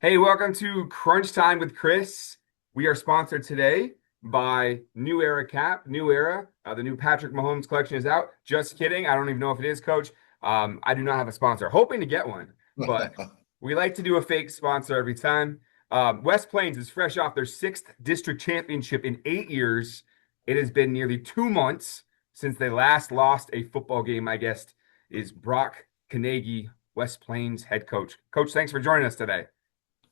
Hey, welcome to Crunch Time with Chris. We are sponsored today by New Era Cap, New Era. The new Patrick Mahomes collection is out. Just kidding. I don't even know if it is, Coach. I do not have a sponsor. Hoping to get one, but we like to do a fake sponsor every time. West Plains is fresh off their sixth district championship in 8 years. It has been nearly 2 months since they last lost a football game. My guest is Brock Kenaga, West Plains head coach. Coach, thanks for joining us today.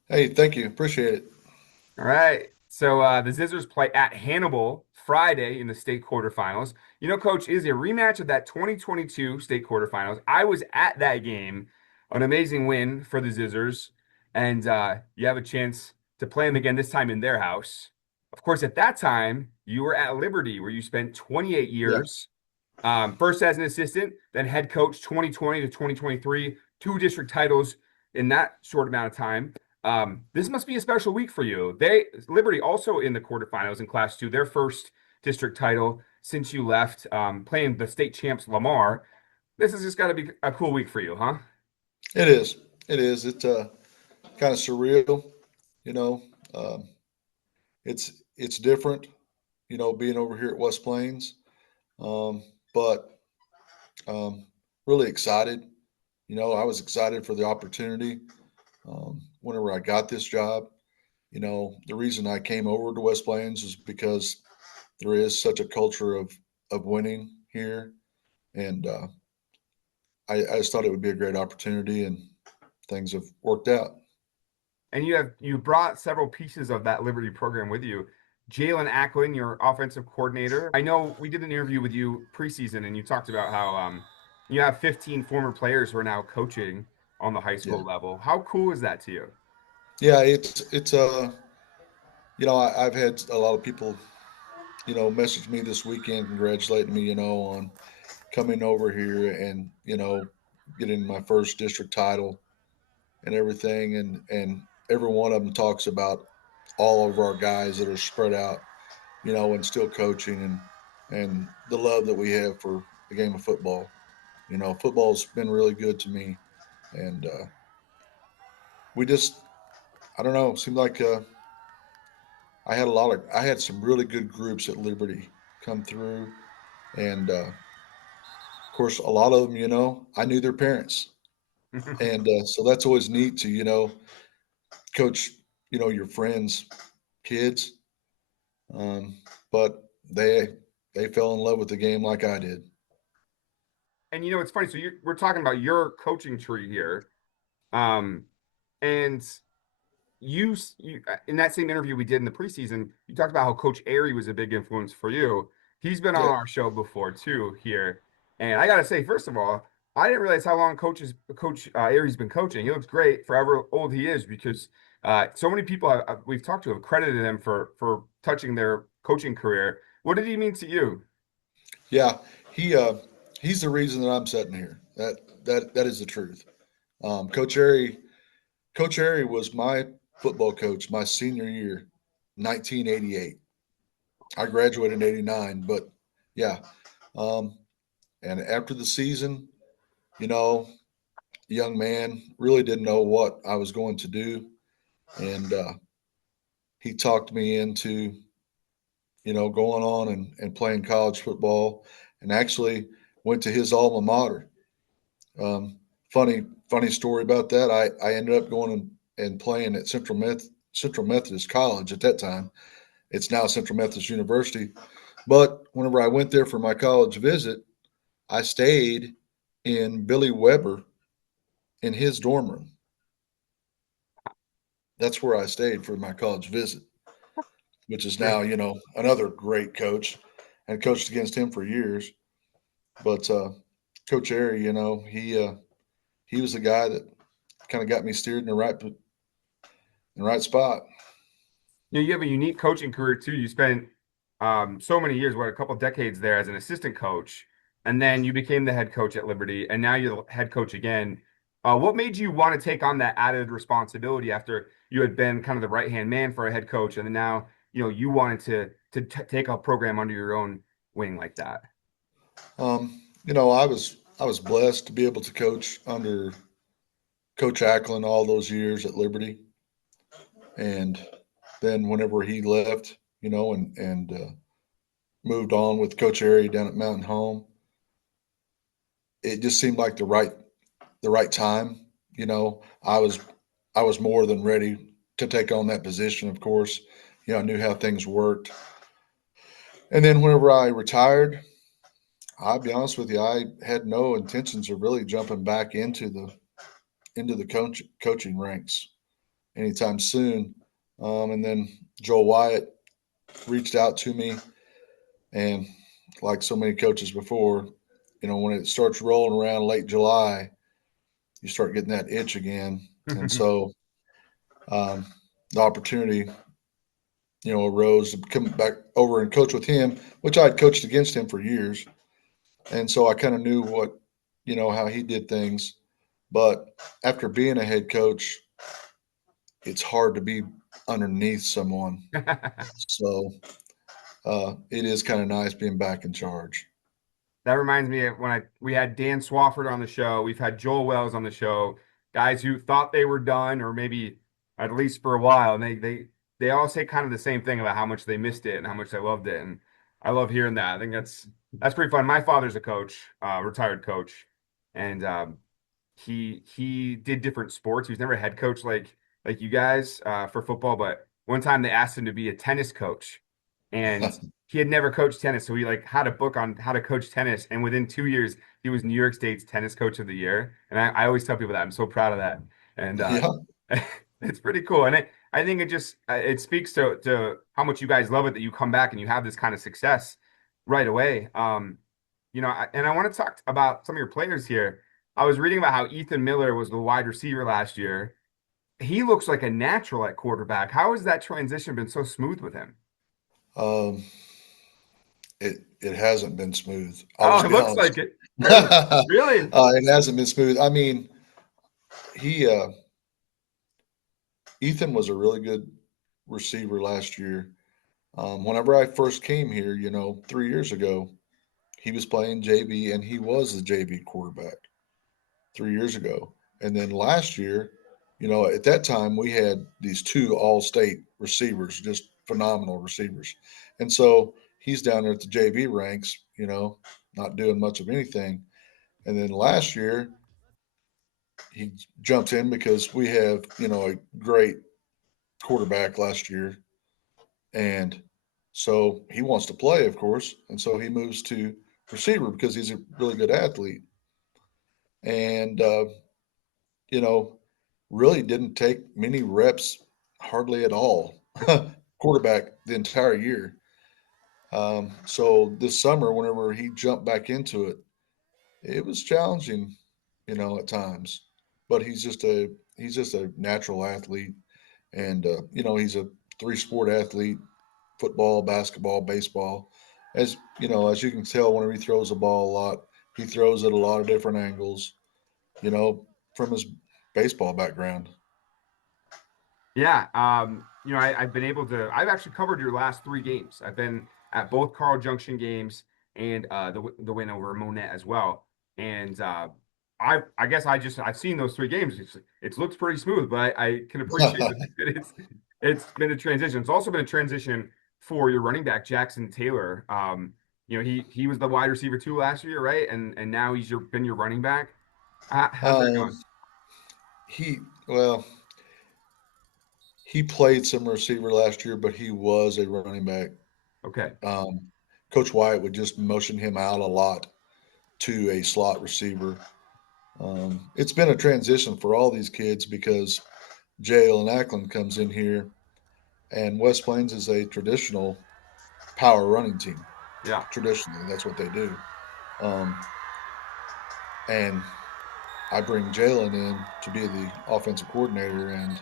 Hey, thank you. Appreciate it. All right. So the Zizzers play at Hannibal Friday in the state quarterfinals. You know, Coach, is a rematch of that 2022 state quarterfinals. I was at that game, an amazing win for the Zizzers, and you have a chance to play them again this time in their house. Of course, at that time you were at Liberty, where you spent 28 Yeah. years, first as an assistant, then head coach 2020 to 2023, two district titles in that short amount of time. This must be a special week for you. Liberty also in the quarterfinals in Class 2, their first district title since you left, playing the state champs Lamar. This has just got to be a cool week for you, huh? It is. It is. It's kind of surreal, you know. Um, it's different, being over here at West Plains. But really excited. I was excited for the opportunity. Whenever I got this job, the reason I came over to West Plains is because there is such a culture of winning here, and I just thought it would be a great opportunity, and things have worked out. And you brought several pieces of that Liberty program with you. Jalen Acklin, your offensive coordinator. I know we did an interview with you preseason, and you talked about how you have 15 former players who are now coaching on the high Yeah, school level. How cool is that to you? yeah. I've had a lot of people, message me this weekend congratulating me, on coming over here and getting my first district title and everything, and every one of them talks about all of our guys that are spread out, and still coaching, and the love that we have for the game of football. Football's been really good to me, and we just, I don't know, seemed like I had some really good groups at Liberty come through, and of course, a lot of them, I knew their parents, and so that's always neat to, coach, your friends' kids, um, but they fell in love with the game like I did. And you know, it's funny. So we're talking about your coaching tree here, um, and you in that same interview we did in the preseason, you talked about how Coach Airy was a big influence for you. He's been on Yeah. our show before too here, and I gotta say, first of all, I didn't realize how long Coach Airy's been coaching. He looks great for however old he is because so many people we've talked to have credited him for touching their coaching career. What did he mean to you? Yeah, he he's the reason that I'm sitting here. That is the truth. Coach Airy, Coach Airy was my football coach my senior year, 1988. I graduated in '89, but yeah. Um, and after the season, you know, young man really didn't know what I was going to do, and he talked me into going on and playing college football, and actually went to his alma mater. Um, funny story about that. I ended up going and playing at Central Methodist College at that time. It's now Central Methodist University. But whenever I went there for my college visit, I stayed in Billy Weber in his dorm room. That's where I stayed for my college visit, which is now, another great coach, and coached against him for years. But Coach Airy, he was the guy that kind of got me steered in the right spot. You know, you have a unique coaching career too. You spent so many years, what, a couple decades there as an assistant coach, and then you became the head coach at Liberty, and now you're the head coach again. What made you want to take on that added responsibility after you had been kind of the right hand man for a head coach, and then now you wanted to take a program under your own wing like that? I was blessed to be able to coach under Coach Acklin all those years at Liberty. And then whenever he left, and moved on with Coach Airy down at Mountain Home, it just seemed like the right time. I was more than ready to take on that position. Of course, I knew how things worked. And then whenever I retired, I'll be honest with you, I had no intentions of really jumping back into the coaching ranks anytime soon. And then Joel Wyatt reached out to me, and like so many coaches before, when it starts rolling around late July, you start getting that itch again. And so um, the opportunity, arose to come back over and coach with him, which I had coached against him for years. And so I kind of knew how he did things. But after being a head coach, it's hard to be underneath someone. So it is kind of nice being back in charge. That reminds me of when we had Dan Swafford on the show. We've had Joel Wells on the show, guys who thought they were done, or maybe at least for a while, and they all say kind of the same thing about how much they missed it and how much they loved it. And I love hearing that. I think that's pretty fun. My father's a coach, retired coach, and he did different sports. He was never a head coach like you guys for football, but one time they asked him to be a tennis coach, and he had never coached tennis, so he like had a book on how to coach tennis, and within 2 years he was New York State's tennis coach of the year. And I always tell people that I'm so proud of that, and Yeah. it's pretty cool. And I think it just it speaks to how much you guys love it that you come back and you have this kind of success right away. And I want to talk about some of your players here. I was reading about how Ethan Miller was the wide receiver last year. He looks like a natural at quarterback. How has that transition been so smooth with him? Um, it hasn't been smooth. I'll Oh, just it be looks honest. like it. Really? Really? It hasn't been smooth. I mean, he Ethan was a really good receiver last year. Whenever I first came here, 3 years ago, he was playing JV and he was the JV quarterback 3 years ago. And then last year, at that time we had these two all-state receivers, just phenomenal receivers. And so he's down there at the JV ranks, not doing much of anything. And then last year he jumps in because we have, a great quarterback last year. And so he wants to play, of course. And so he moves to receiver because he's a really good athlete. And, you know, really didn't take many reps, hardly at all, quarterback the entire year. So this summer, whenever he jumped back into it, it was challenging, at times. But he's just a natural athlete, and he's a three-sport athlete: football, basketball, baseball. As you can tell, whenever he throws the ball a lot, he throws it a lot of different angles. You know, from his baseball background. Yeah. I've been able to. I've actually covered your last three games. I've been at both Carl Junction games and the win over Monette as well. And I guess I've seen those three games. It looks pretty smooth, but I can appreciate the fact that it's been a transition. It's also been a transition for your running back Jackson Taylor. He was the wide receiver too last year, right? And now been your running back. How's that um, going? he well, he played some receiver last year, but he was a running back. Okay. Um, Coach Wyatt would just motion him out a lot to a slot receiver. It's been a transition for all these kids because Jalen Ackland comes in here, and West Plains is a traditional power running team. Yeah. Traditionally, that's what they do. Um, and I bring Jalen in to be the offensive coordinator, and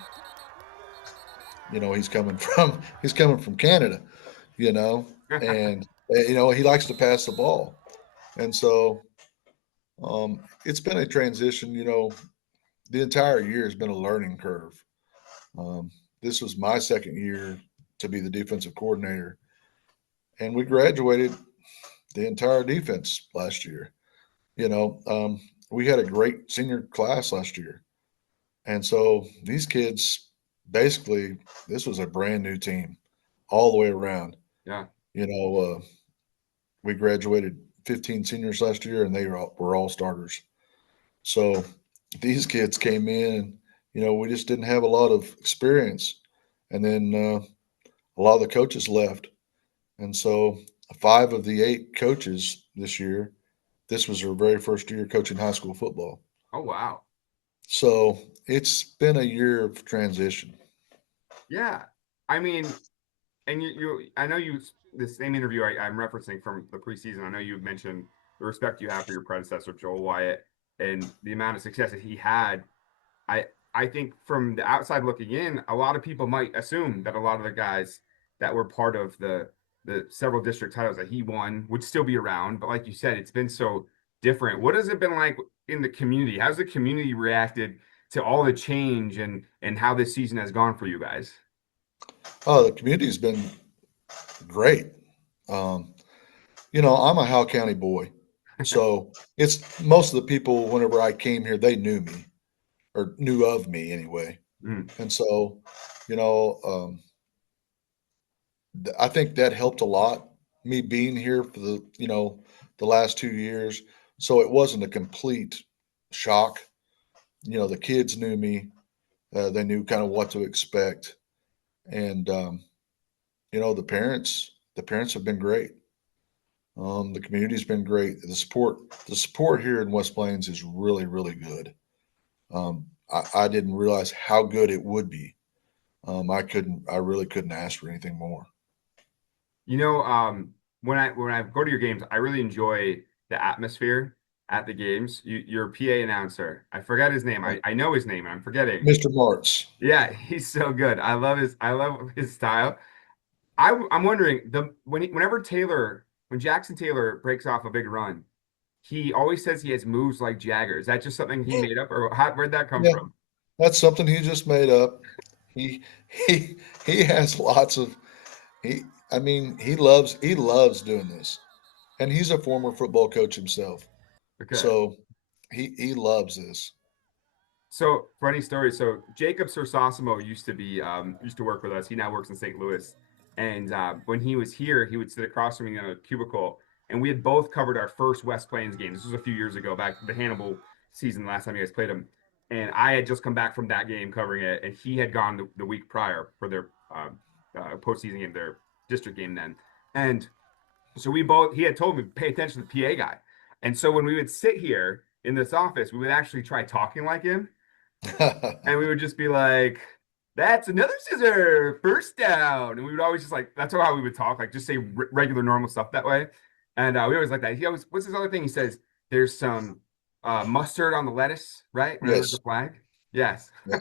he's coming from Canada, you know, and he likes to pass the ball, and so it's been a transition. The entire year has been a learning curve. Um, this was my second year to be the defensive coordinator, and we graduated the entire defense last year. You know, we had a great senior class last year, and so these kids basically this was a brand new team all the way around. Yeah. You know, we graduated 15 seniors last year, and were all starters. So these kids came in. We just didn't have a lot of experience, and then a lot of the coaches left, and so five of the eight coaches this year, this was their very first year coaching high school football. Oh wow. So it's been a year of transition. Yeah. I mean, and I know you, the same interview I'm referencing from the preseason. I know you mentioned the respect you have for your predecessor, Joel Wyatt, and the amount of success that he had. I I think from the outside looking in, a lot of people might assume that a lot of the guys that were part of the several district titles that he won would still be around. But like you said, it's been so different. What has it been like in the community? How's the community reacted to all the change and how this season has gone for you guys? Oh, the community's been great. Um, I'm a Howell County boy, so it's most of the people. Whenever I came here, they knew me or knew of me anyway, Mm, and so, you know, I think that helped a lot. Me being here for the last 2 years, so it wasn't a complete shock. The kids knew me; they knew kind of what to expect, and the parents have been great. The community's been great. The support here in West Plains is really, really good. I didn't realize how good it would be. I really couldn't ask for anything more. You know, when I go to your games, I really enjoy the atmosphere at the games. Your PA announcer, I forgot his name. I know his name and I'm forgetting. Mr. Martz. Yeah, he's so good. I love his style. I'm wondering whenever when Jackson Taylor breaks off a big run, he always says he has moves like Jagger. Is that just something he made up, or where'd that come Yeah, from? that's something he just made up. He he he has lots of he. I mean, he loves doing this, and he's a former football coach himself, Okay. so he loves this. So funny story. So Jacob Sersosimo used to work with us. He now works in St. Louis. And when he was here, he would sit across from me in a cubicle, and we had both covered our first West Plains game. This was a few years ago, back the Hannibal season, last time you guys played him. And I had just come back from that game covering it, and he had gone the week prior for their postseason game, their district game then. And so he had told me pay attention to the PA guy. And so when we would sit here in this office, we would actually try talking like him, and we would just be like, "That's another scissor, first down," and we would always just like that's how we would talk, like just say regular normal stuff that way. And we always like that. He always what's his other thing? He says there's some mustard on the lettuce, right? Whenever there's a Yes. flag. Yes. Yeah.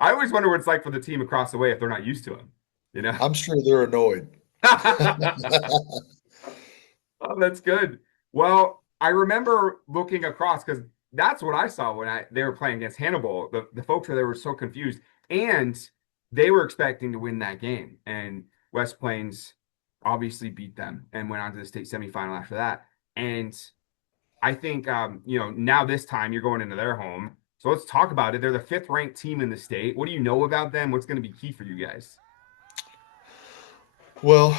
I always wonder what it's like for the team across the way if they're not used to him. You know. I'm sure they're annoyed. Oh, that's good. Well, I remember looking across because that's what I saw when they were playing against Hannibal. The folks there were so confused, and they were expecting to win that game. And West Plains obviously beat them and went on to the state semifinal after that. And I think now this time you're going into their home. So let's talk about it. They're the fifth ranked team in the state. What do you know about them? What's going to be key for you guys? Well,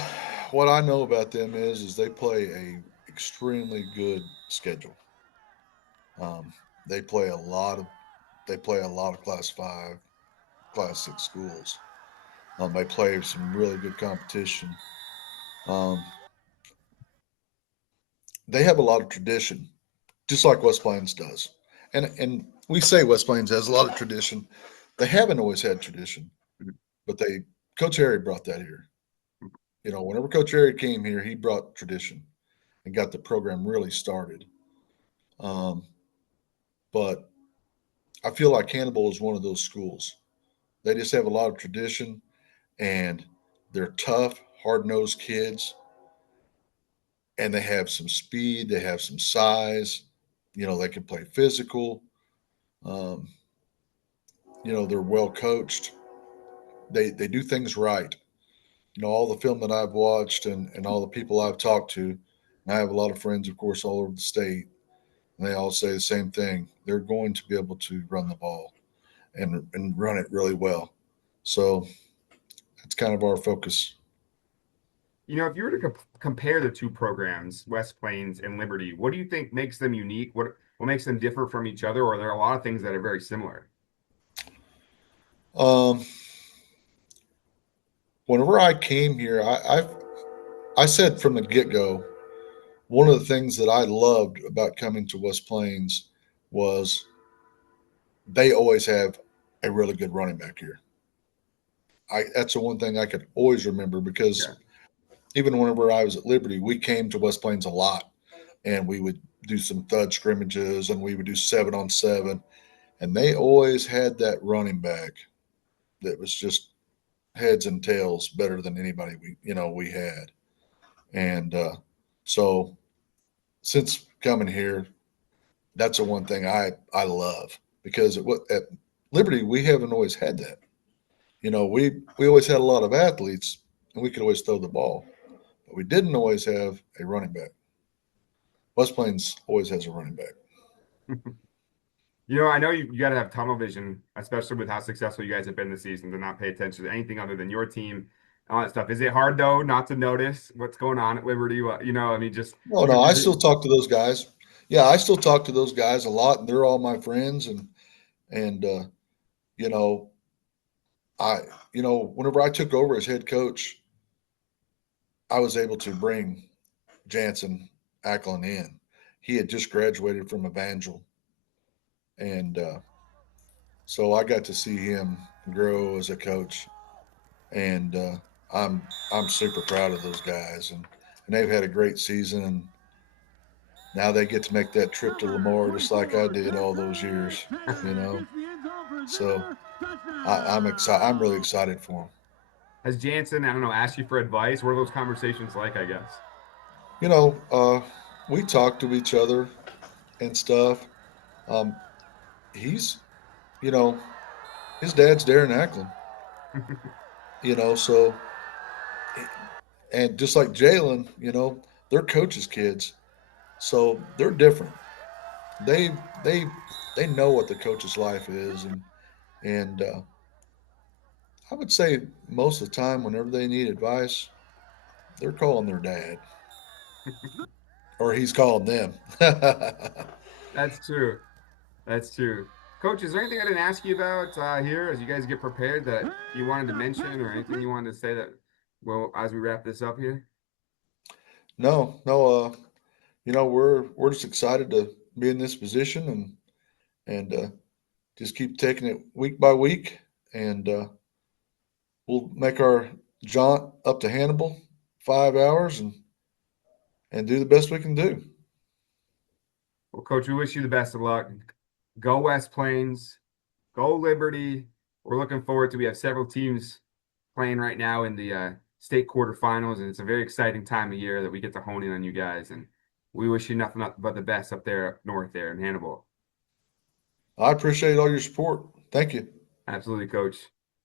what I know about them is they play a extremely good schedule. Um, they play a lot of they play a lot of Class 5, Class 6 schools. They play some really good competition. Um, they have a lot of tradition, just like West Plains does. And we say West Plains has a lot of tradition. They haven't always had tradition, but Coach Harry brought that here. Whenever Coach Harry came here, he brought tradition and got the program really started. Um, but I feel like Hannibal is one of those schools. They just have a lot of tradition, and they're tough, hard nosed kids, and they have some speed, they have some size. They can play physical. Um, they're well coached. They do things right. All the film that I've watched and all the people I've talked to, and I have a lot of friends, of course, all over the state, and they all say the same thing. They're going to be able to run the ball and run it really well. So that's kind of our focus. If you were to compare the two programs, West Plains and Liberty, what do you think makes them unique? What makes them differ from each other? Or are there a lot of things that are very similar? Um, Whenever I came here, I said from the get go, one of the things that I loved about coming to West Plains was they always have a really good running back here. That's the one thing I could always remember because Yeah. even whenever I was at Liberty, we came to West Plains a lot, and we would do some thud scrimmages and we would do 7-on-7, and they always had that running back that was just heads and tails better than anybody we had. And so since coming here, that's the one thing I love because at Liberty we haven't always had that. We always had a lot of athletes and we could always throw the ball, but we didn't always have a running back. West Plains always has a running back. I know you got to have tunnel vision, especially with how successful you guys have been this season, to not pay attention to anything other than your team and all that stuff. Is it hard though not to notice what's going on at Liberty? I mean, just Oh no, I still talk to those guys. Yeah, I still talk to those guys a lot, and they're all my friends. And you know, I whenever I took over as head coach, I was able to bring Jansen Ackland in. He had just graduated from Evangel, and so I got to see him grow as a coach. And I'm super proud of those guys, and they've had a great season. And now they get to make that trip to Lamar just like I did all those years, you know. So I'm excited. I'm really excited for them. has Jansen, I don't know, asked you for advice? What are those conversations like, I guess? You know, we talk to each other and stuff. Um, he's, you know, his dad's Darren Ackland, so and just like Jalen, they're coaches' kids, so they're different. They they they know what the coach's life is, and I would say most of the time, whenever they need advice, they're calling their dad, or he's calling them. That's true. That's true. Coach, is there anything I didn't ask you about here as you guys get prepared that you wanted to mention or anything you wanted to say that, well, as we wrap this up here? No, no. We're just excited to be in this position and just keep taking it week by week, and we'll make our jaunt up to Hannibal 5 hours and do the best we can do. Well, Coach, we wish you the best of luck. Go West Plains, go Liberty. We're looking forward to. We have several teams playing right now in the state quarterfinals, and it's a very exciting time of year that we get to hone in on you guys. And we wish you nothing but the best up there, up north there in Hannibal. I appreciate all your support. Thank you. Absolutely, Coach.